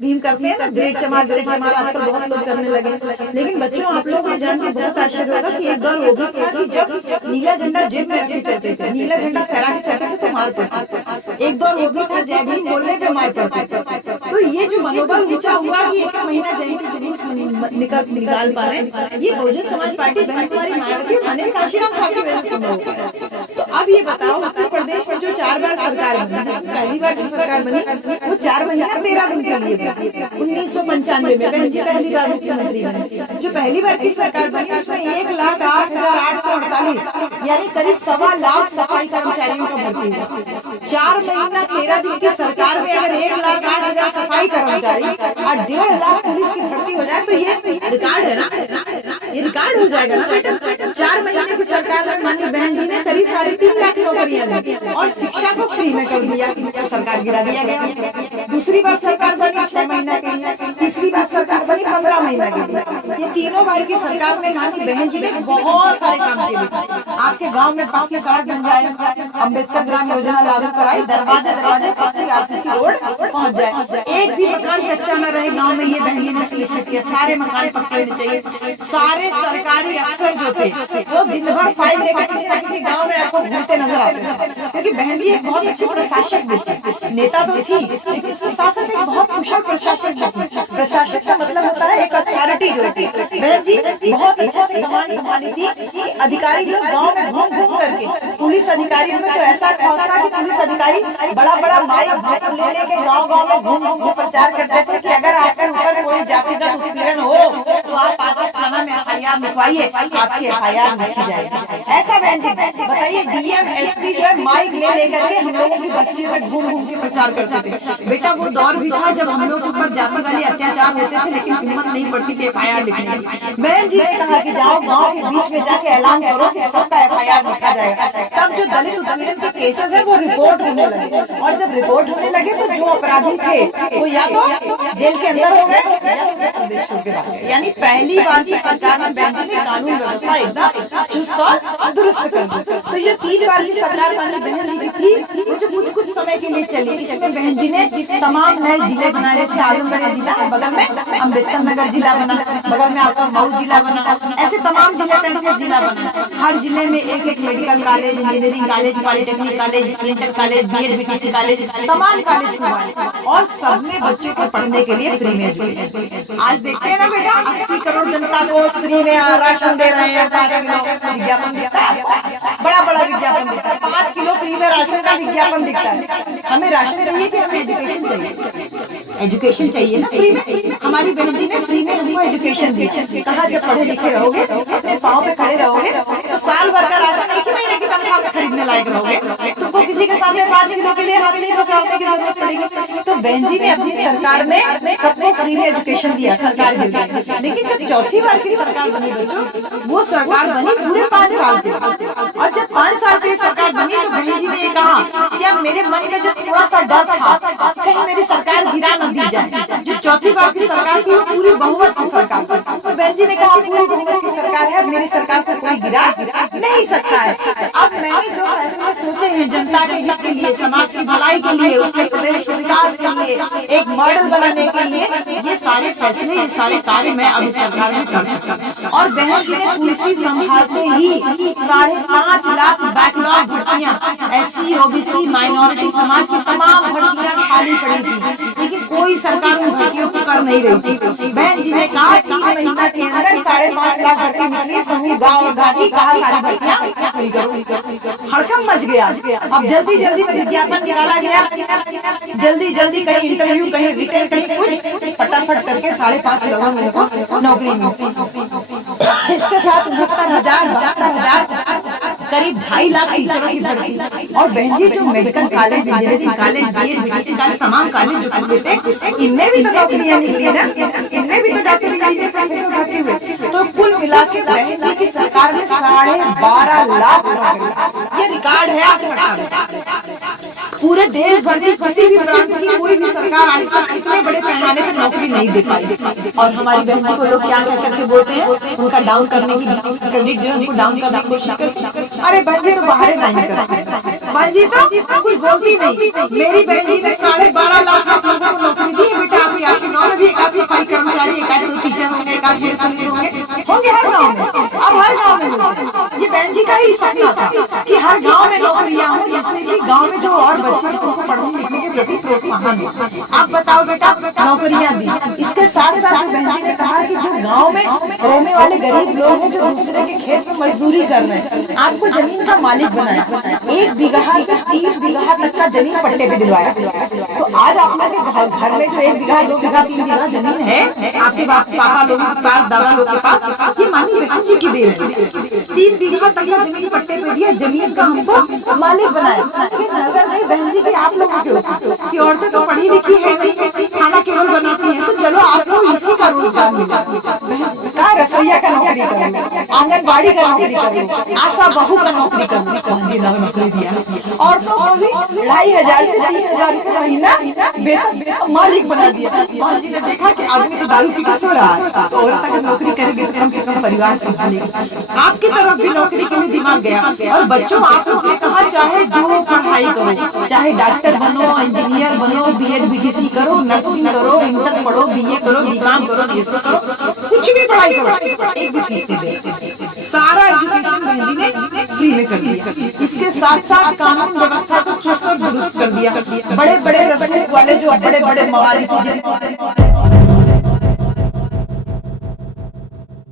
भीम करते हैं ना, ग्रेट चमार आजकल बहुत लोग करने लगे। लेकिन बच्चों, आप लोग ये जान के बहुत आश्चर्य होगा कि एक दौर वो भी था कि जब नीला झंडा जेब में रखे चलते थे, नीला झंडा फहरा के चलते थे तो मार पड़ती। एक दौर वो भी था जय भीम बोलने पे मार पड़ती। तो ये जो मनोबल ऊंचा हुआ कि एक महीना जय के जुलूस निकाल पा रहे, ये बहुजन समाज पार्टी बहन कुमारी मायावती और अनिल काशीराम साहब की वजह से संभव हुआ। तो अब ये बताओ, उत्तर प्रदेश में जो 4 बार सरकार बनी, पहली बार जो सरकार बनी वो 4 महीना 13 दिन के लिए 1995 में बहन जी पहली बार मुख्यमंत्री बनी। जो पहली बार की सरकार बनी उसमें 1,08,848 यानी करीब 1.25 लाख सफाई कर्मचारियों का भर्ती हुआ। 4 महीना 13 दिन की सरकार में अगर 1,08,000 सफाई कर्मचारी और 1.5 लाख पुलिस की भर्ती हो जाए तो ये रिकॉर्ड है ना, ये रिकॉर्ड हो जाएगा ना बेटा। 4 महीने की सरकार में माननीय बहन जी ने करीब 3.5 लाख नौकरियां दी और शिक्षा को फ्री में कर दिया, सरकार गिरा दिया गया। दूसरी बार सरकार बनी 6 महीना के लिए, तीसरी बार सरकार बनी 15 महीना के लिए। ये तीनों बार की सरकार में माननीय बहन जी ने बहुत सारे काम किए। आपके गांव में पक्की सड़क बन जाए, अम्बेडकर ग्राम योजना लागू कराई, दरवाजे दरवाजे पक्की आरसीसी रोड पहुंच जाए, एक भी मकान कच्चा न रहे गांव में, ये बहन जी ने सुनिश्चित किया। सारे मकान पक्के होने चाहिए। सारे सरकारी अफसर जो थे वो दिन भर फाइल लेकर किसी न किसी गाँव में आपको घूमते नजर आते हैं, क्योंकि बहन जी एक बहुत अच्छी प्रशासक थी। नेता तो थी लेकिन उसके साथ साथ एक बहुत कुशल प्रशासक। प्रशासक का मतलब होता है एक अथॉरिटी जो होती है। बहन जी बहुत अच्छे से कमान संभाली थी कि अधिकारी लोग गांव में घूम घूम करके, पुलिस अधिकारियों में तो ऐसा था कि पुलिस अधिकारी बड़ा बड़ा माइक भाषण ले लेके गांव गांव में घूम घूम प्रचार करते थे कि अगर आपके ऊपर कोई जातिगत उत्पीड़न हो तो आप आकर थाना में एफआईआर लिखवाइए, आपकी एफआईआर लिखी जाएगी। ऐसा बहन जी बताइए, डीएम एसपी जो है माइक ले लेकर के हम लोगों की बस्तियों में घूम घूम के प्रचार करते थे। बेटा वो दौर भी था जब हम लोग के ऊपर जाति वाले अत्याचार होते थे लेकिन हिम्मत नहीं पड़ती थी एफआईआर लिखने की। बहन जी ने कहा कि जाओ गांव के बीच में जाके ऐलान करो कि सबका एफआईआर लिखा जाएगा। तब जो दलित उत्पीड़न के केसेस है वो रिपोर्ट होने लगे, और जब रिपोर्ट होने लगे तो जो अपराधी थे वो या तो जेल के अंदर हो गए या तो प्रदेश छोड़ के भाग गए। यानी पहली बार की सरकार में बहन जी ने कानून व्यवस्था एकदम चुस्त और दुरुस्त कर दी। तो ये 3 बार की सरकार वाली बहन जी थी वो जो कुछ समय के लिए चली, इसमें बहन जी ने तमाम नए जिले बनाए। जैसे आजमगढ़ जिला, बगल में अम्बेडकर नगर जिला बना, बगल में आपका मऊ जिला बना, ऐसे तमाम जिले 33 जिला बना। हर जिले में एक एक medical college, engineering college, polytechnic college, inter college, BEd BTC college, तमाम कॉलेज खुलवाए और सब में बच्चों को पढ़ने के लिए फ्री में एजुकेशन। आज देखते हैं ना बेटा, 80 करोड़ जनता को फ्री में राशन दे रहे हैं। 5 किलो विज्ञापन दिखता है, बड़ा बड़ा विज्ञापन दिखता है, 5 किलो फ्री में राशन का विज्ञापन दिखता है। हमें राशन चाहिए कि हमें एजुकेशन चाहिए? एजुकेशन चाहिए ना फ्री में। हमारी बहन जी ने फ्री में हमको एजुकेशन दी। कहा जब पढ़े लिखे रहोगे, अपने पाँव पे खड़े रहोगे तो साल भर का राशन एक ही महीने की तनख्वाह में खरीदने लायक रहोगे। तुमको किसी के सामने 5 किलो के लिए हाथ नहीं फंसाने की जरूरत पड़ेगी। तो बहन जी ने अपनी सरकार में सबको फ्री में एजुकेशन दिया, सरकार ने। लेकिन जब चौथी बार की सरकार बनी बच्चों, वो सरकार बनी पूरे 5 साल के, और जब 5 साल की सरकार बनी तो बहन जी ने कहा कि अब मेरे मन में जो थोड़ा सा डर था कहीं मेरी सरकार गिरा न दी जाए। जो चौथी बार की सरकार थी वो पूरी बहुमत की सरकार थी। तो बहन जी ने कहा पूरी बहुमत की सरकार है, मेरी सरकार से कोई गिरा नहीं सकता है। अब मैंने जो फैसले सोचे हैं जनता के हित के लिए, समाज की भलाई के लिए, उत्तर प्रदेश के विकास के लिए, एक मॉडल बनाने के लिए, ये सारे फैसले, ये सारे कार्य मैं अभी सरकार में कर सकता। और बहन जी ने कुर्सी संभालते ही 5.5 लाख बैकलॉग भर्तियां, SC OBC माइनॉरिटी समाज की तमाम भर्तियां खाली पड़ी थी, लेकिन कोई सरकार उन भर्तियों को कर नहीं रही थी। बहन जी ने कहा 3 महीना के अंदर 5.5 लाख भर्ती निकली, समूह गाँव घाटी, कहा सारी भर्तियां पूरी करो। हड़कंप मच गया। अब जल्दी जल्दी में विज्ञापन निकाला गया, जल्दी जल्दी कहीं इंटरव्यू, कहीं रिटेल, कहीं कुछ, फटाफट करके 5.5 लोगों को नौकरी मिली। इसके साथ 69,000 करीब 2.5 लाख टीचरों की भर्ती। और बहन जी जो medical college, engineering college, BEd BTC college, तमाम कॉलेज जो खुले थे इनमें भी तो नौकरियां निकली ना, इनमें भी तो डॉक्टर इंजीनियर प्रोफेसर भर्ती हुए। तो कुल मिला के बहन जी की सरकार में 12.5 लाख नौकरी, ये रिकॉर्ड है। पूरे देश भर में किसी भी प्रांत की कोई भी सरकार आज तक इतने बड़े पैमाने पर नौकरी नहीं दे पाई। और हमारी बहन को लोग क्या क्या करके बोलते हैं, उनका डाउन करने की क्रेडिट जो है उनको डाउन करने की कोशिश करते हैं। अरे बहन जी तो बाहर नहीं करते, बहन जी तो कुछ बोलती नहीं। मेरी बहन जी ने 12.5 लाख लोगों को नौकरी दी है बेटा, आपकी पुलिस होंगे हर गाँव में। अब हर गाँव में होंगे। ये बहन जी का ही सपना था कि हर गाँव में नौकरियां हो, जिससे कि गाँव में जो और बच्चे हैं उनको पढ़ने लिखने के प्रति प्रोत्साहन हो। आप बताओ बेटा, नौकरियां दी। इसके साथ साथ बहन जी ने कहा कि जो गाँव में रहने वाले गरीब लोग हैं, जो दूसरे के खेत में मजदूरी कर रहे हैं, आपको जमीन का मालिक बनाया। 1 बीघा से 3 बीघा तक का जमीन पट्टे पे दिलवाया। तो आज आप लोग के घर में जो 1 बीघा 2 बीघा 3 बीघा जमीन है आपके पापा लोगों के पास, दादा लोग के पास, ये मानी बहन जी की देन है। 3 बीघा तक का जमीन पट्टे पे दिया, जमीन का हमको मालिक बनाया। फिर नजर नहीं बहन जी की आप लोगों के ऊपर कि औरतें तो पढ़ी लिखी है नहीं, खाना केवल बनाती हैं, तो चलो आपको इसी का रोजगार मिला। का रसोईया का नौकरी करो, आंगनबाड़ी का नौकरी करो, आशा बहू का नौकरी करो। बहन जी ने नौकरी दिया। औरतों को भी 2500 से 30,000 रुपए महीना वेतन मालिक बना दिया। बहन जी ने देखा कि आदमी तो दारू पी के सो रहा है, तो औरत अगर नौकरी करेगी तो कम से कम परिवार संभालेगी। आपकी तरफ भी नौकरी के लिए दिमाग गया। और बच्चों, आप लोग ने कहा चाहे जो पढ़ाई करो, चाहे डॉक्टर बनो, इंजीनियर बनो, बीएड बीटीसी करो, नर्सिंग करो, इंटर पढ़ो, बीए करो, बीकॉम करो, बीएससी करो, कुछ भी पढ़ाई करो, एक भी फीस नहीं दे। सारा एजुकेशन बहन जी ने फ्री में कर दिया। इसके साथ साथ कानून व्यवस्था को चुस्त और दुरुस्त कर दिया। बड़े बड़े रस्ते वाले जो बड़े बड़े मवाली